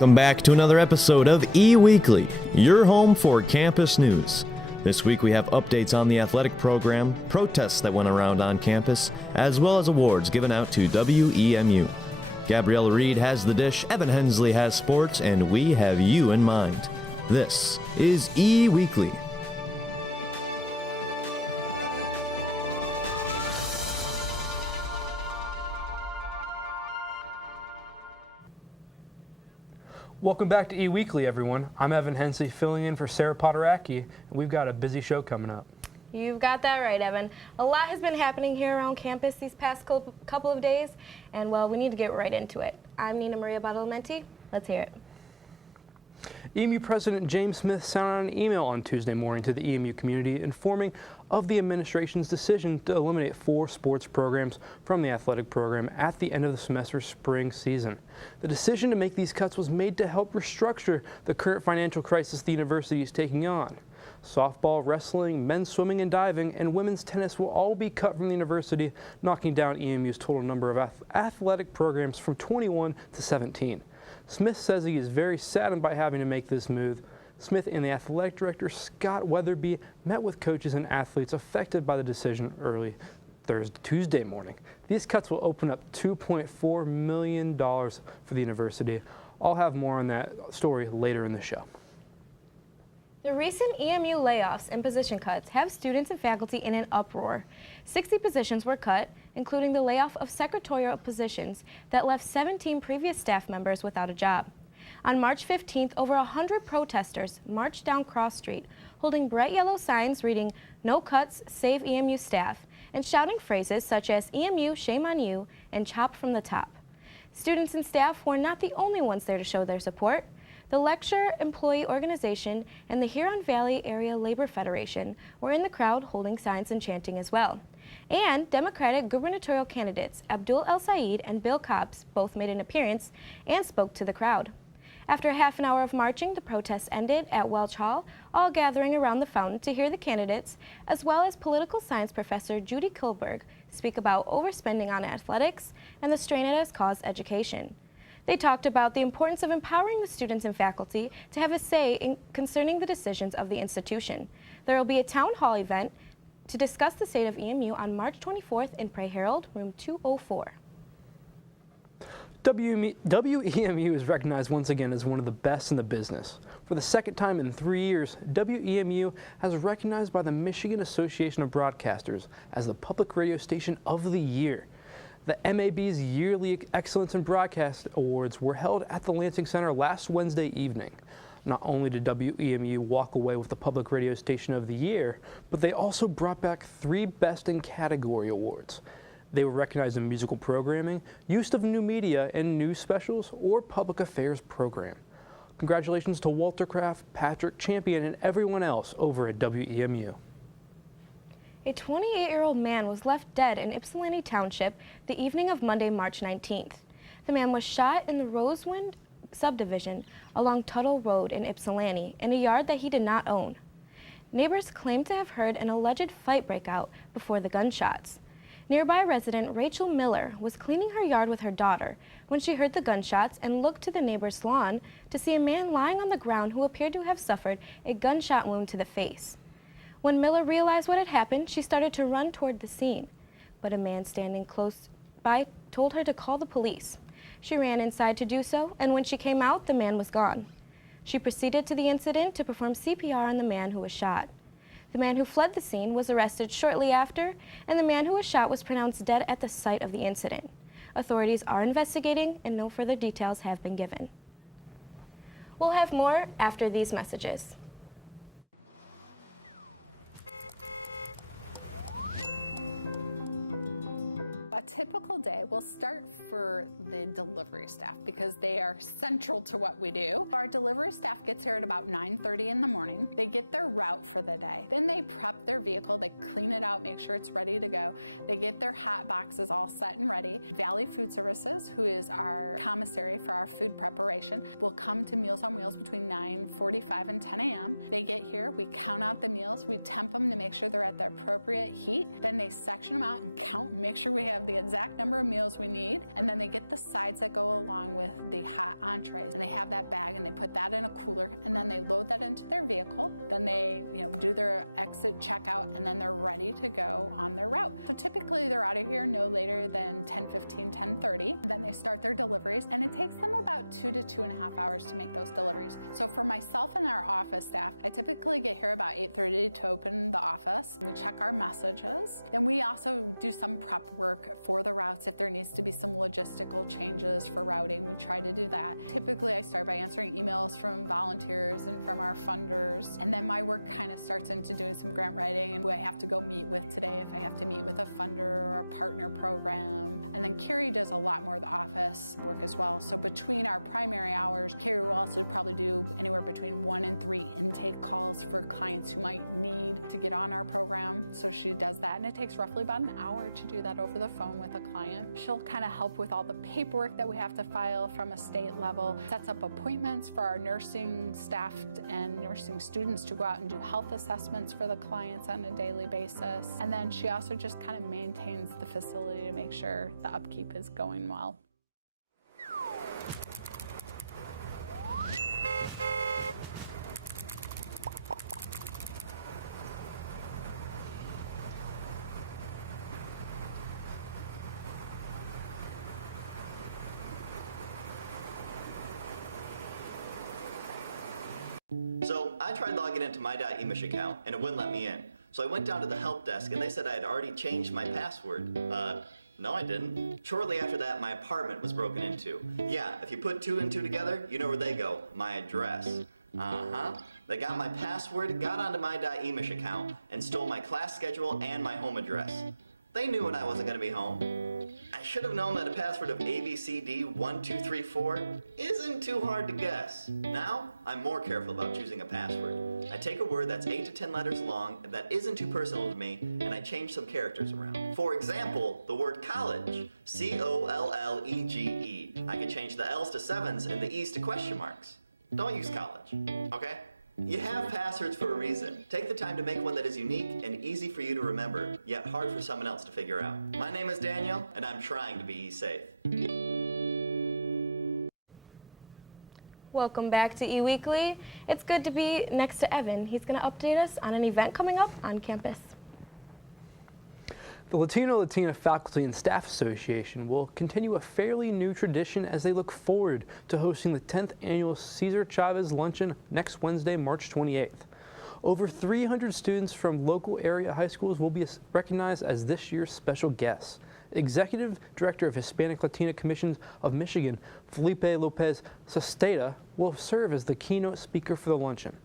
Welcome back to another episode of E-Weekly, your home for campus news. This week we have updates on the athletic program, protests that went around on campus, as well as awards given out to WEMU. Gabriella Reed has the dish, Evan Hensley has sports, and we have you in mind. This is E-Weekly. Welcome back to E-Weekly, everyone. I'm Evan Hensley, filling in for Sarah Potaracki, and we've got a busy show coming up. You've got that right, Evan. A lot has been happening here around campus these past couple of days, and well, we need to get right into it. I'm Nina Maria Badalamenti. Let's hear it. EMU President James Smith sent out an email on Tuesday morning to the EMU community informing of the administration's decision to eliminate 4 sports programs from the athletic program at the end of the semester spring season. The decision to make these cuts was made to help restructure the current financial crisis the university is taking on. Softball, wrestling, men's swimming and diving, and women's tennis will all be cut from the university, knocking down EMU's total number of athletic programs from 21 to 17. Smith says he is very saddened by having to make this move. Smith and the athletic director, Scott Weatherby, met with coaches and athletes affected by the decision early Tuesday morning. These cuts will open up $2.4 million for the university. I'll have more on that story later in the show. The recent EMU layoffs and position cuts have students and faculty in an uproar. 60 positions were cut, including the layoff of secretarial positions that left 17 previous staff members without a job. On March 15th, over 100 protesters marched down Cross Street, holding bright yellow signs reading, "No cuts, save EMU staff," and shouting phrases such as "EMU, shame on you," and "chop from the top." Students and staff were not the only ones there to show their support. The Lecture Employee Organization and the Huron Valley Area Labor Federation were in the crowd holding signs and chanting as well. And Democratic gubernatorial candidates Abdul El Sayed and Bill Cobbs both made an appearance and spoke to the crowd. After a half an hour of marching, the protests ended at Welch Hall, all gathering around the fountain to hear the candidates, as well as political science professor Judy Kilberg speak about overspending on athletics and the strain it has caused education. They talked about the importance of empowering the students and faculty to have a say concerning the decisions of the institution. There will be a town hall event to discuss the state of EMU on March 24th in Pray Herald, room 204. WEMU is recognized once again as one of the best in the business. For the second time in 3 years, WEMU has recognized by the Michigan Association of Broadcasters as the Public Radio Station of the Year. The MAB's yearly Excellence in Broadcast Awards were held at the Lansing Center last Wednesday evening. Not only did WEMU walk away with the Public Radio Station of the Year, but they also brought back 3 Best in Category awards. They were recognized in musical programming, use of new media and news specials, or public affairs program. Congratulations to Walter Kraft, Patrick Champion, and everyone else over at WEMU. A 28-year-old man was left dead in Ypsilanti Township the evening of Monday, March 19th. The man was shot in the Rosewind subdivision along Tuttle Road in Ypsilanti in a yard that he did not own. Neighbors claimed to have heard an alleged fight break out before the gunshots. Nearby resident Rachel Miller was cleaning her yard with her daughter when she heard the gunshots and looked to the neighbor's lawn to see a man lying on the ground who appeared to have suffered a gunshot wound to the face. When Miller realized what had happened, she started to run toward the scene, but a man standing close by told her to call the police. She ran inside to do so, and when she came out, the man was gone. She proceeded to the incident to perform CPR on the man who was shot. The man who fled the scene was arrested shortly after, and the man who was shot was pronounced dead at the site of the incident. Authorities are investigating, and no further details have been given. We'll have more after these messages. A typical day will start for the delivery staff because they are central to what we do. Our delivery staff gets here at about 9:30 in the morning. They get their route for the day. Then they prep their vehicle, they clean it out, make sure it's ready to go. They get their hot boxes all set and ready. Valley Food Services, who is our commissary for our food preparation, will come to Meals on Wheels between 9:45 and 10 a.m. They get here, we count out the meals, we temp them to make sure they're at the appropriate heat. Then they section them out and count, make sure we have the exact number of meals we need, and then they get the sides that go along with the hot entrees, and they have that bag and they put that in a cooler, and then they load that into their vehicle. Then they do their exit checkout, and then they're ready to go on their route. So typically they're out of here no later than 10:15, 10:30. Then they start their deliveries, and it takes them about 2 to 2.5 hours to make those deliveries. So for myself and our office staff, I typically get here about 8:30 to open the office. We check our messages. Then we also do some prep work for the routes. If there needs to be some logistical changes for routing, we try to do that. Typically I start by answering emails from volunteers and from our funders, and then my work kind of starts into doing some grant writing and who I have to go meet with today, if I have to meet with a funder or a partner program. And then Carrie does a lot more of the office work as well. So between our primary hours, Carrie will also probably do anywhere between 1 and 3 intake calls for clients who might need to get on our program. So she does that, and it takes roughly about an hour to do that over the phone with a client. She'll kind of help with all the paperwork that we have to file from a state level, sets up appointments for our nursing staff and nursing students to go out and do health assessments for the clients on a daily basis. And then she also just kind of maintains the facility to make sure the upkeep is going well. So I tried logging into my .emish account and it wouldn't let me in. So I went down to the help desk and they said I had already changed my password. No I didn't. Shortly after that, my apartment was broken into. Yeah, if you put 2 and 2 together, you know where they go, my address. They got my password, got onto my .emish account, and stole my class schedule and my home address. They knew when I wasn't going to be home. I should have known that a password of ABCD1234 isn't too hard to guess. Now, I'm more careful about choosing a password. I take a word that's 8 to 10 letters long that isn't too personal to me, and I change some characters around. For example, the word college, C-O-L-L-E-G-E. I can change the L's to 7s and the E's to question marks. Don't use college, okay? You have passwords for a reason. Take the time to make one that is unique and easy for you to remember, yet hard for someone else to figure out. My name is Daniel, and I'm trying to be safe. Welcome back to eWeekly. It's good to be next to Evan. He's going to update us on an event coming up on campus. The Latino-Latina Faculty and Staff Association will continue a fairly new tradition as they look forward to hosting the 10th annual Cesar Chavez Luncheon next Wednesday, March 28th. Over 300 students from local area high schools will be recognized as this year's special guests. Executive Director of Hispanic Latina Commissions of Michigan, Felipe Lopez Sesteta, will serve as the keynote speaker for the luncheon.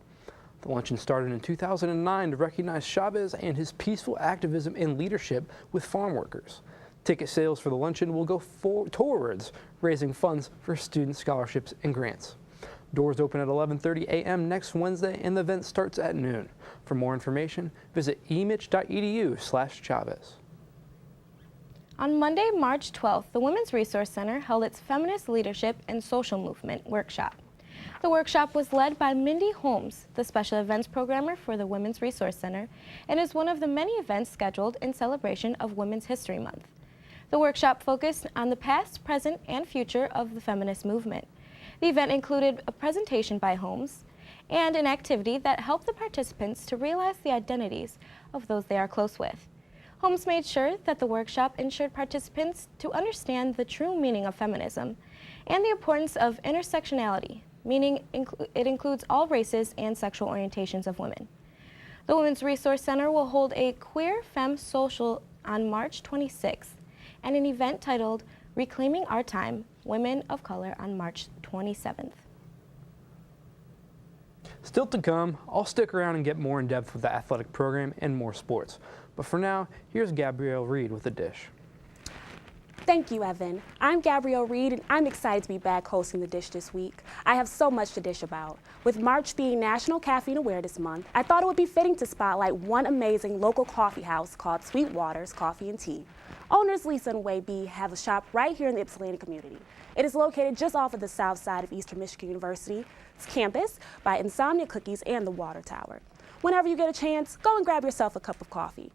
The luncheon started in 2009 to recognize Chavez and his peaceful activism and leadership with farm workers. Ticket sales for the luncheon will go towards raising funds for student scholarships and grants. Doors open at 11:30 a.m. next Wednesday, and the event starts at noon. For more information, visit emich.edu/Chavez. On Monday, March 12th, the Women's Resource Center held its Feminist Leadership and Social Movement workshop. The workshop was led by Mindy Holmes, the Special Events Programmer for the Women's Resource Center, and is one of the many events scheduled in celebration of Women's History Month. The workshop focused on the past, present, and future of the feminist movement. The event included a presentation by Holmes and an activity that helped the participants to realize the identities of those they are close with. Holmes made sure that the workshop ensured participants to understand the true meaning of feminism and the importance of intersectionality, meaning it includes all races and sexual orientations of women. The Women's Resource Center will hold a Queer Femme Social on March 26th and an event titled Reclaiming Our Time, Women of Color on March 27th. Still to come, I'll stick around and get more in depth with the athletic program and more sports. But for now, here's Gabrielle Reed with a dish. Thank you, Evan. I'm Gabrielle Reed, and I'm excited to be back hosting The Dish this week. I have so much to dish about. With March being National Caffeine Awareness Month, I thought it would be fitting to spotlight one amazing local coffee house called Sweetwater's Coffee and Tea. Owners Lisa and Wade B have a shop right here in the Ypsilanti community. It is located just off of the south side of Eastern Michigan University's campus by Insomnia Cookies and the Water Tower. Whenever you get a chance, go and grab yourself a cup of coffee.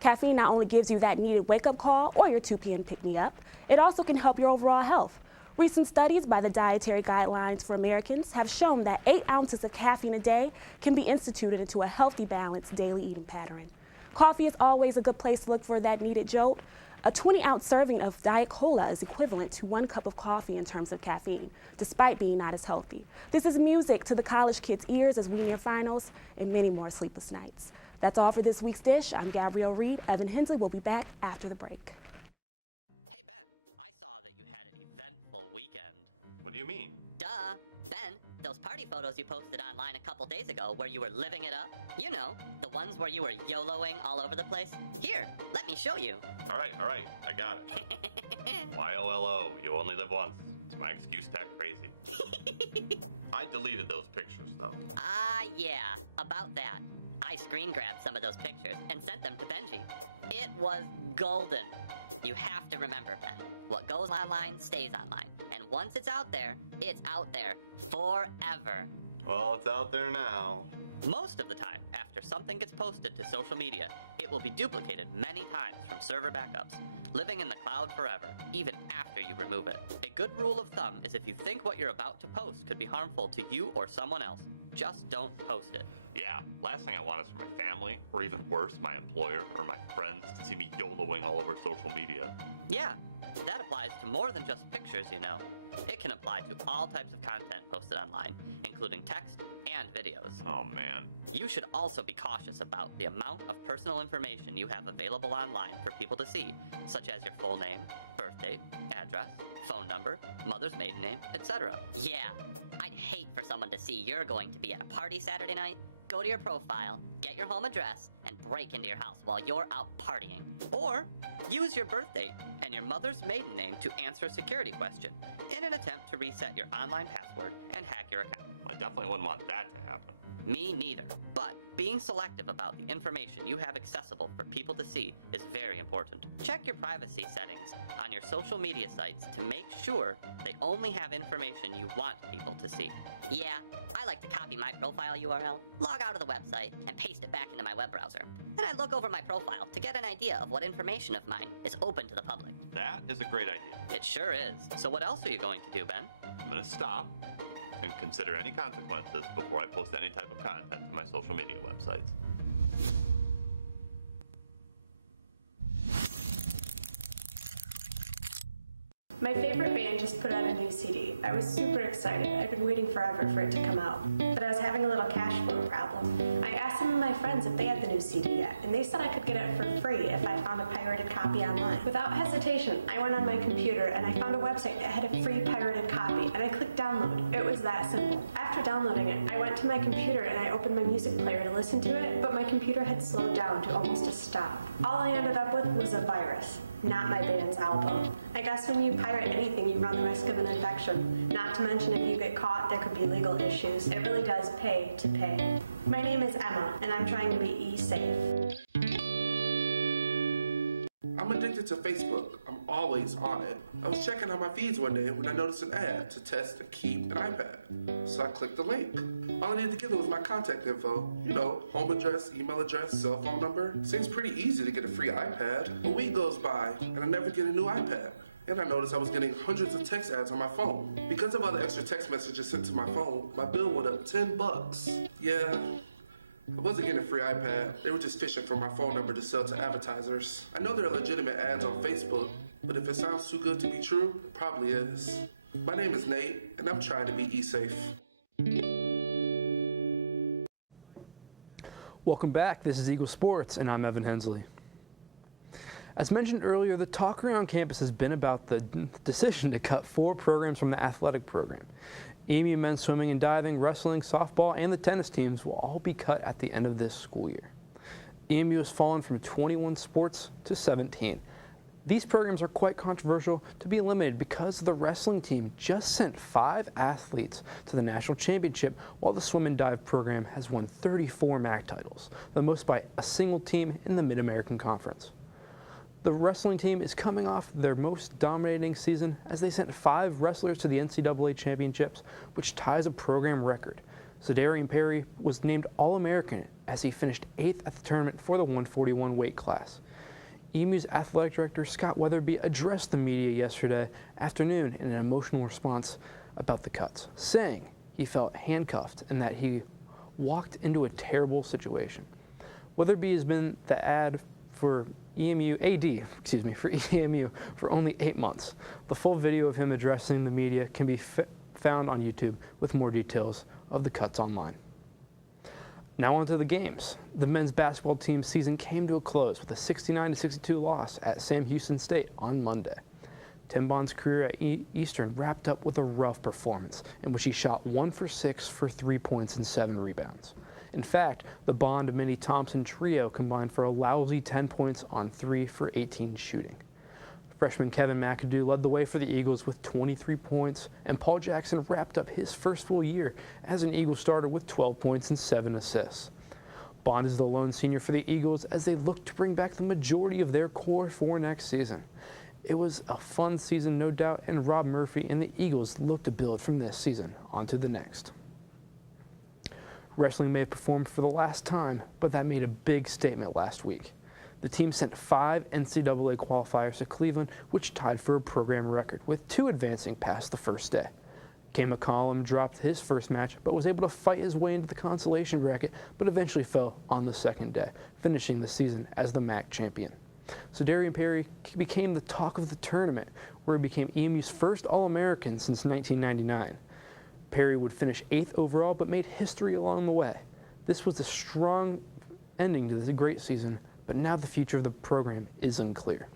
Caffeine not only gives you that needed wake-up call or your 2 p.m. pick-me-up, it also can help your overall health. Recent studies by the Dietary Guidelines for Americans have shown that 8 ounces of caffeine a day can be instituted into a healthy, balanced daily eating pattern. Coffee is always a good place to look for that needed jolt. A 20-ounce serving of Diet Cola is equivalent to 1 cup of coffee in terms of caffeine, despite being not as healthy. This is music to the college kids' ears as we near finals and many more sleepless nights. That's all for this week's Dish. I'm Gabrielle Reed. Evan Hensley will be back after the break. Hey, Ben, I saw that you had an eventful weekend. What do you mean? Duh. Ben, those party photos you posted online a couple days ago where you were living it up. You know, the ones where you were YOLOing all over the place. Here, let me show you. All right, I got it. YOLO, you only live once. It's my excuse to act crazy. I deleted those pictures, though. Yeah, about that. I screen grabbed some of those pictures and sent them to Benji. It was golden. You have to remember, Ben, what goes online stays online. And once it's out there forever. Well, it's out there now. Most of the time, after something gets posted to social media, it will be duplicated many times from server backups, living in the cloud forever, even after you remove it. A good rule of thumb is if you think what you're about to post could be harmful to you or someone else, just don't post it. Yeah, last thing I want is for my family, or even worse, my employer or my friends to see me YOLOing all over social media. Yeah, that applies to more than just pictures, you know. It can apply to all types of content posted online, including text and videos. Oh, man. You should also be cautious about the amount of personal information you have available online for people to see, such as your full name, birth date, address, phone number, mother's maiden name, etc. Yeah, I'd hate for someone to see you're going to be at a party Saturday night, go to your profile, get your home address, and break into your house while you're out partying. Or use your birth date and your mother's maiden name to answer a security question in an attempt to reset your online password and hack your account. I definitely wouldn't want that to happen. Me neither. But being selective about the information you have accessible for people to see is very important. Check your privacy settings on your social media sites to make sure they only have information you want people to see. Yeah, I like to copy my profile URL, log out of the website, and paste it back into my web browser. Then I look over my profile to get an idea of what information of mine is open to the public. That is a great idea. It sure is. So what else are you going to do, Ben? I'm gonna stop and consider any consequences before I post any type of content to my social media websites. My favorite band just put out a new CD. I was super excited. I've been waiting forever for it to come out. But I was having a little cash flow problem. I asked some of my friends if they had the new CD yet, and they said I could get it for free if I found a pirated copy online. Without hesitation, I went on my computer and I found a website that had a free pirated copy, and I clicked download. It was that simple. After downloading it, I went to my computer and I opened my music player to listen to it, but my computer had slowed down to almost a stop. All I ended up with was a virus, not my band's album. I guess when you pirate anything, you run the risk of an infection. Not to mention if you get caught, there could be legal issues. It really does pay to pay. My name is Emma, and I'm trying to be e-safe. I'm addicted to Facebook. I'm always on it. I was checking on my feeds one day when I noticed an ad to test and keep an iPad. So I clicked the link. All I needed to give it was my contact info. You know, home address, email address, cell phone number. Seems pretty easy to get a free iPad. A week goes by and I never get a new iPad. And I noticed I was getting hundreds of text ads on my phone. Because of all the extra text messages sent to my phone, my bill went up $10. Yeah. I wasn't getting a free iPad. They were just fishing for my phone number to sell to advertisers. I know there are legitimate ads on Facebook, but if it sounds too good to be true, it probably is. My name is Nate, and I'm trying to be e-safe. Welcome back. This is Eagle Sports, and I'm Evan Hensley. As mentioned earlier, the talk around campus has been about the decision to cut 4 programs from the athletic program. EMU men's swimming and diving, wrestling, softball, and the tennis teams will all be cut at the end of this school year. EMU has fallen from 21 sports to 17. These programs are quite controversial to be eliminated because the wrestling team just sent 5 athletes to the national championship, while the swim and dive program has won 34 MAC titles, the most by a single team in the Mid-American Conference. The wrestling team is coming off their most dominating season as they sent 5 wrestlers to the NCAA championships, which ties a program record. Zadarian Perry was named All-American as he finished 8th at the tournament for the 141 weight class. EMU's athletic director Scott Weatherby addressed the media yesterday afternoon in an emotional response about the cuts, saying he felt handcuffed and that he walked into a terrible situation. Weatherby has been the AD for EMU for only 8 months. The full video of him addressing the media can be found on YouTube with more details of the cuts online. Now on to the games. The men's basketball team season came to a close with a 69-62 loss at Sam Houston State on Monday. Tim Bond's career at Eastern wrapped up with a rough performance in which he shot 1 for 6 for 3 points and 7 rebounds. In fact, the Bond Minnie Thompson trio combined for a lousy 10 points on 3 for 18 shooting. Freshman Kevin McAdoo led the way for the Eagles with 23 points, and Paul Jackson wrapped up his first full year as an Eagle starter with 12 points and 7 assists. Bond is the lone senior for the Eagles as they look to bring back the majority of their core for next season. It was a fun season, no doubt, and Rob Murphy and the Eagles look to build from this season onto the next. Wrestling may have performed for the last time, but that made a big statement last week. The team sent 5 NCAA qualifiers to Cleveland, which tied for a program record, with 2 advancing past the first day. Kane McCollum dropped his first match, but was able to fight his way into the consolation bracket, but eventually fell on the second day, finishing the season as the MAC champion. So Darian Perry became the talk of the tournament, where he became EMU's first All-American since 1999. Perry would finish 8th overall, but made history along the way. This was a strong ending to this great season, but now the future of the program is unclear.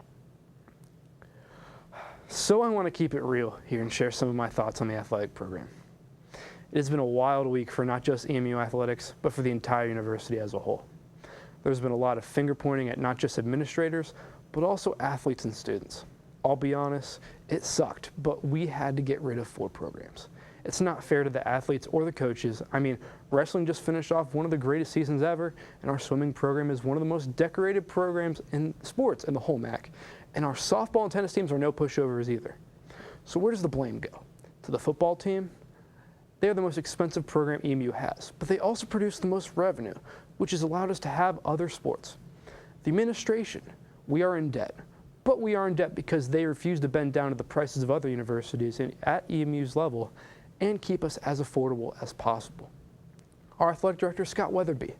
So I want to keep it real here and share some of my thoughts on the athletic program. It has been a wild week for not just EMU athletics, but for the entire university as a whole. There's been a lot of finger pointing at not just administrators, but also athletes and students. I'll be honest, it sucked, but we had to get rid of 4 programs. It's not fair to the athletes or the coaches. I mean, wrestling just finished off one of the greatest seasons ever, and our swimming program is one of the most decorated programs in sports in the whole MAC. And our softball and tennis teams are no pushovers either. So where does the blame go? To the football team? They are the most expensive program EMU has, but they also produce the most revenue, which has allowed us to have other sports. The administration, we are in debt. But we are in debt because they refuse to bend down to the prices of other universities at EMU's level and keep us as affordable as possible. Our athletic director, Scott Weatherby,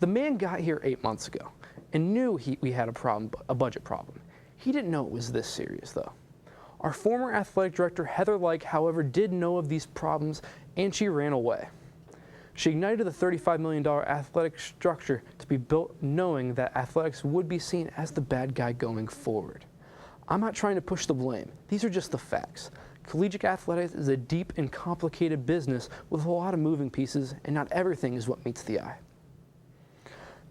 the man got here 8 months ago and knew we had a budget problem. He didn't know it was this serious, though. Our former athletic director, Heather Like, however, did know of these problems, and she ran away. She ignited the $35 million athletic structure to be built knowing that athletics would be seen as the bad guy going forward. I'm not trying to push the blame. These are just the facts. Collegiate athletics is a deep and complicated business with a lot of moving pieces, and not everything is what meets the eye.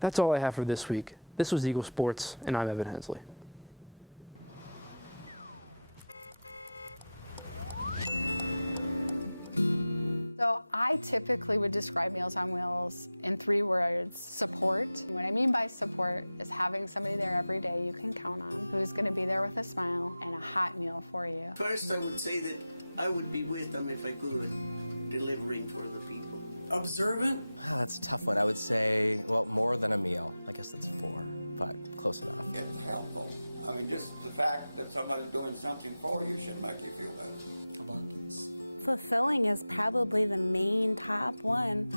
That's all I have for this week. This was Eagle Sports, and I'm Evan Hensley. So I typically would describe Meals on Wheels in 3 words: support. What I mean by support is having somebody there every day you can count on, who's going to be there with a smile and a hot meal for you. First, I would say that I would be with them if I could, delivering for the people. Observant? That's a tough one. I would say, well, more than a meal. I guess that's 4, but close enough. It's helpful. I mean, just the fact that somebody's doing something for you should make you feel better. Abundance. Fulfilling is probably the main top one.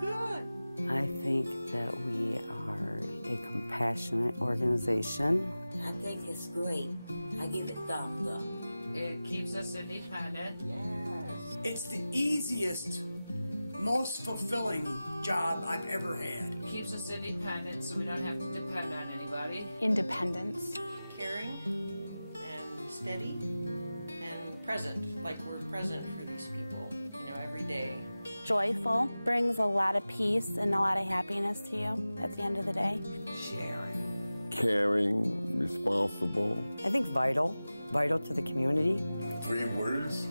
They're good. I think that we are a compassionate organization. I think it's great. I give it thumbs up. It keeps us independent. Yes. It's the easiest, most fulfilling job I've ever had. It keeps us independent so we don't have to depend on anybody. Independence. Caring and steady and present, like we're present for these people, every day. Joyful, brings a lot of peace and a lot of happiness to you at the end of the day. Sharing. Caring, responsible. I think vital to the community. 3 words?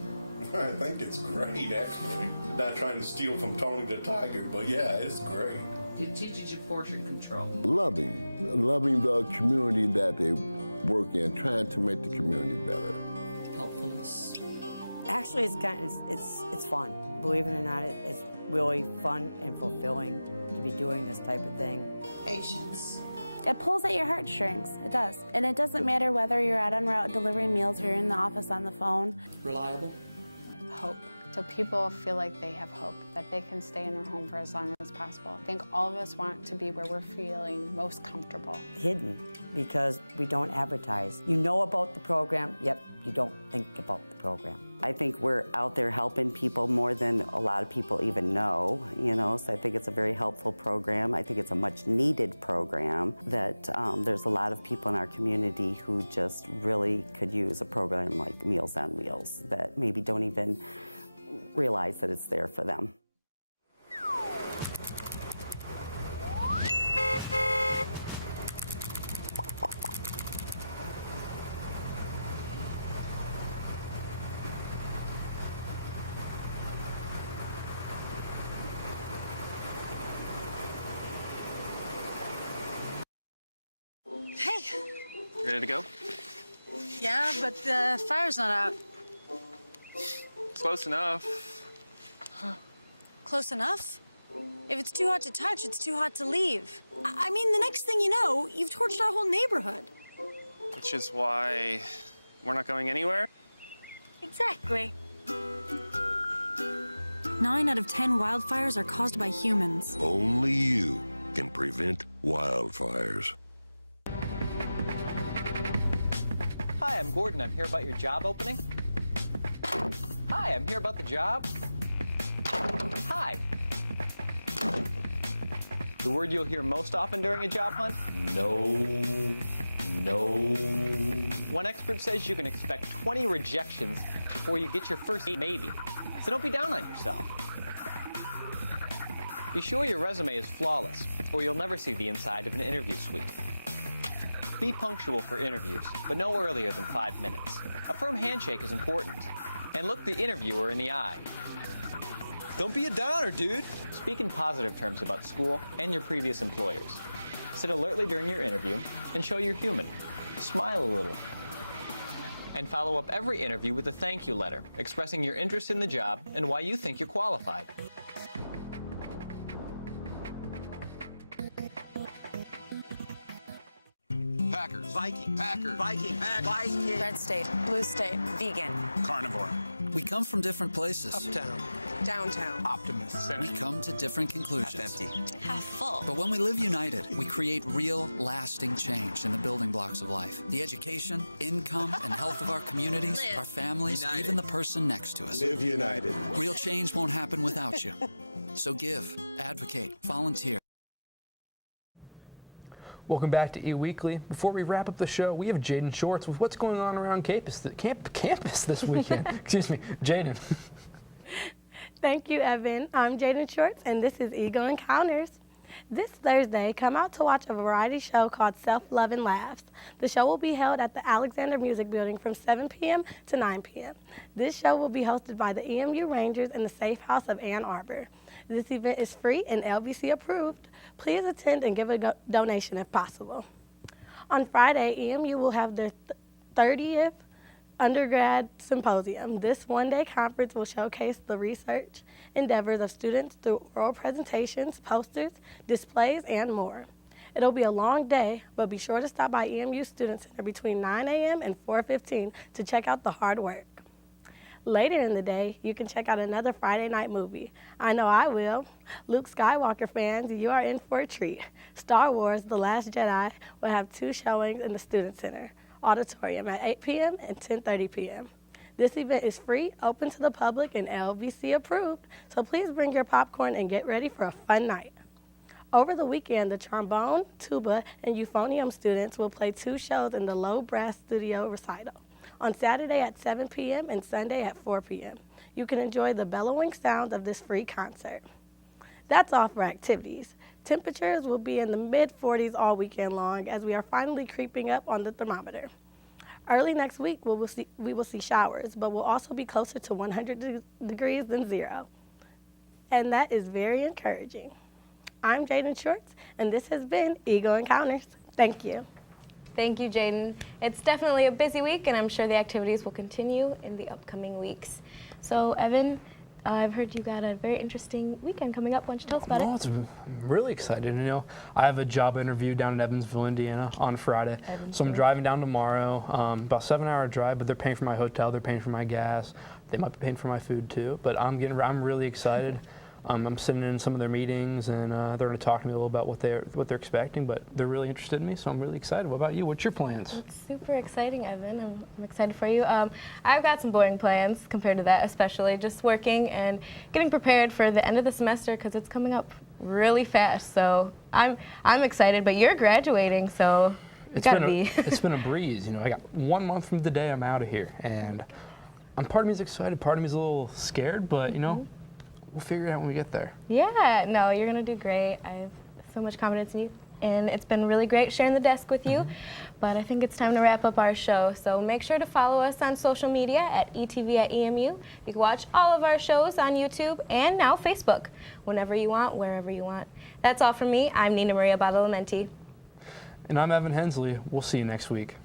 I think it's great, actually. Not trying to steal from Tony the Tiger, but yeah, it's great. It teaches you portion control. Loving the community that they work in, trying to make the community better. Helpfulness. Actually, it's fun. Believe it or not, it's really fun and fulfilling to be doing this type of thing. Patience. It pulls at your heartstrings, it does. And it doesn't matter whether you're out en route delivering meals or you're in the office on the phone. Reliable. Hope. So people feel like they have hope, that they can stay in their home for as long as possible. I think all of us want to be where we're feeling most comfortable. Hidden, because we don't advertise. You know about the program, yet you don't think about the program. I think we're out there helping people more than a lot of people even know, so I think it's a very helpful program. I think it's a much needed program that there's a lot of people in our community who just really could use a program like Meals on Wheels that maybe don't even realize that it's there for them. Hey. Ready to go? Yeah, but the fire's not out. Close enough. Close enough? If it's too hot to touch, it's too hot to leave. I mean, the next thing you know, you've torched our whole neighborhood. Which is why we're not going anywhere? Exactly. 9 out of 10 wildfires are caused by humans. Only you can prevent wildfires. Hi, I'm Gordon. I'm here about your job opening. Hi, I'm here about the job. Hi. The word you'll hear most often during a job hunt? No. No. One expert says you can expect 20 rejections before you get your first maybe. So don't be down on yourself. Be sure your resume is flawless, or you'll never see the inside of an interview suite. Be punctual for interviews, but no earlier than 5 minutes. A firm handshake is important. And look the interviewer in the eye. Don't be a downer, dude. Speak in positive terms about school and your previous employers. Sit alertly during your interview and show you're human. Smile a little. And follow up every interview with a thank you letter, expressing your interest in the job and why you think you're qualified. Packers. Viking. Packers. Viking. Viking. Red state. Blue state. Vegan. Carnivore. We come from different places. Uptown. Downtown. Optimists. We come to different conclusions. Half empty. Half full. But when we live united, we create real, lasting change in the building blocks of life. The education, income, and health of our communities, our families, united. Even the person next to us. Live united. Real change won't happen without you. So give, advocate, volunteer. Welcome back to E-Weekly. Before we wrap up the show, we have Jaden Shorts with what's going on around campus this weekend. Excuse me, Jaden. Thank you, Evan. I'm Jaden Shorts, and this is Ego Encounters. This Thursday, come out to watch a variety show called Self-Love and Laughs. The show will be held at the Alexander Music Building from 7 p.m. to 9 p.m. This show will be hosted by the EMU Rangers in the Safe House of Ann Arbor. This event is free and LBC approved. Please attend and give a donation if possible. On Friday, EMU will have their 30th undergrad symposium. This one-day conference will showcase the research endeavors of students through oral presentations, posters, displays, and more. It'll be a long day, but be sure to stop by EMU Student Center between 9 a.m. and 4:15 to check out the hard work. Later in the day, you can check out another Friday night movie. I know I will. Luke Skywalker fans, you are in for a treat. Star Wars: The Last Jedi will have 2 showings in the Student Center auditorium at 8 p.m. and 10:30 p.m. This event is free, open to the public, and LBC approved, so please bring your popcorn and get ready for a fun night. Over the weekend, the trombone, tuba, and euphonium students will play 2 shows in the Low Brass Studio recital on Saturday at 7 p.m. and Sunday at 4 p.m. You can enjoy the bellowing sounds of this free concert. That's all for activities. Temperatures will be in the mid-40s all weekend long as we are finally creeping up on the thermometer. Early next week, we will see showers, but we'll also be closer to 100 degrees than 0. And that is very encouraging. I'm Jaden Shorts, and this has been Ego Encounters. Thank you. Thank you, Jaden. It's definitely a busy week, and I'm sure the activities will continue in the upcoming weeks. So, Evan, I've heard you got a very interesting weekend coming up. Why don't you tell us about it? I'm really excited. You know, I have a job interview down in Evansville, Indiana on Friday. So I'm driving down tomorrow, about 7-hour drive, but they're paying for my hotel, they're paying for my gas. They might be paying for my food too, but I'm really excited. I'm sitting in some of their meetings, and they're going to talk to me a little about what they're expecting, but they're really interested in me, so I'm really excited. What about you? What's your plans? It's super exciting, Evan. I'm excited for you. I've got some boring plans compared to that, especially just working and getting prepared for the end of the semester because it's coming up really fast. So I'm excited, but you're graduating, so it's gotta be. It's been a breeze. You know, I got 1 month from the day I'm out of here, and part of me is excited, part of me is a little scared, but you know. We'll figure it out when we get there. Yeah, no, you're going to do great. I have so much confidence in you. And it's been really great sharing the desk with you. But I think it's time to wrap up our show. So make sure to follow us on social media at ETV@EMU. You can watch all of our shows on YouTube and now Facebook, whenever you want, wherever you want. That's all from me. I'm Nina Maria Badalamenti. And I'm Evan Hensley. We'll see you next week.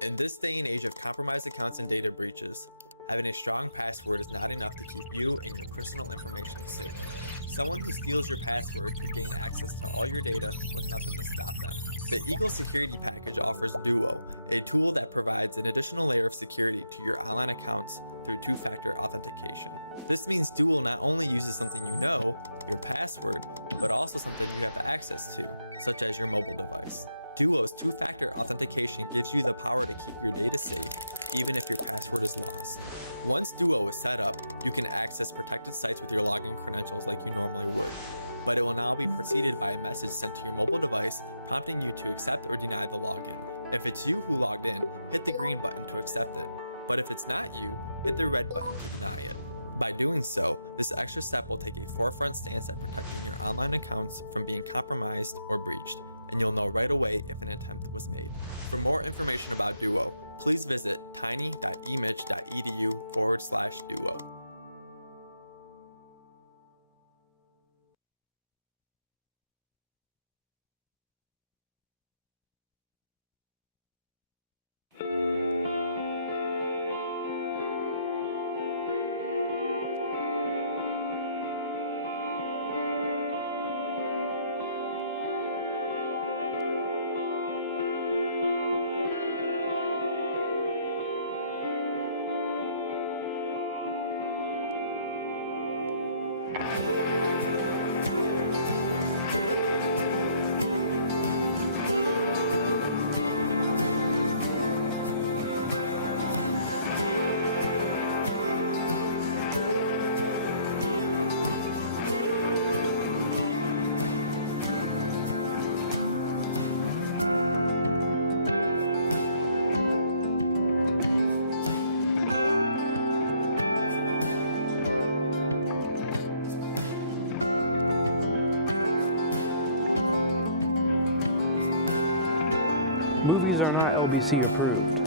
In this day and age of compromised accounts and data breaches, having a strong password is not enough to keep you and your personal information safe. Someone who steals your password could gain access to all your data with nothing to stop them. The Eagle Security Package offers Duo, a tool that provides an additional layer of security to your online accounts through two-factor authentication. This means Duo not only uses something you know, your password, but also something you have access to, such as your mobile device. Duo's two-factor authentication gives you the power to keep your data safe, even if your password is lost. Once Duo is set up, you can access protected sites with your login credentials like you normally would. But it will now be preceded by a message sent to your mobile device prompting you to accept or deny the login. If it's you who logged in, hit the green button to accept it. But if it's not you, hit the red button to deny it. By doing so, this extra step will take a forefront stance at protecting your online accounts from being compromised or breached, and you'll know right away if an attempt was made. For more information about Duo, please visit tiny.emich.edu/Duo. Movies are not LBC approved.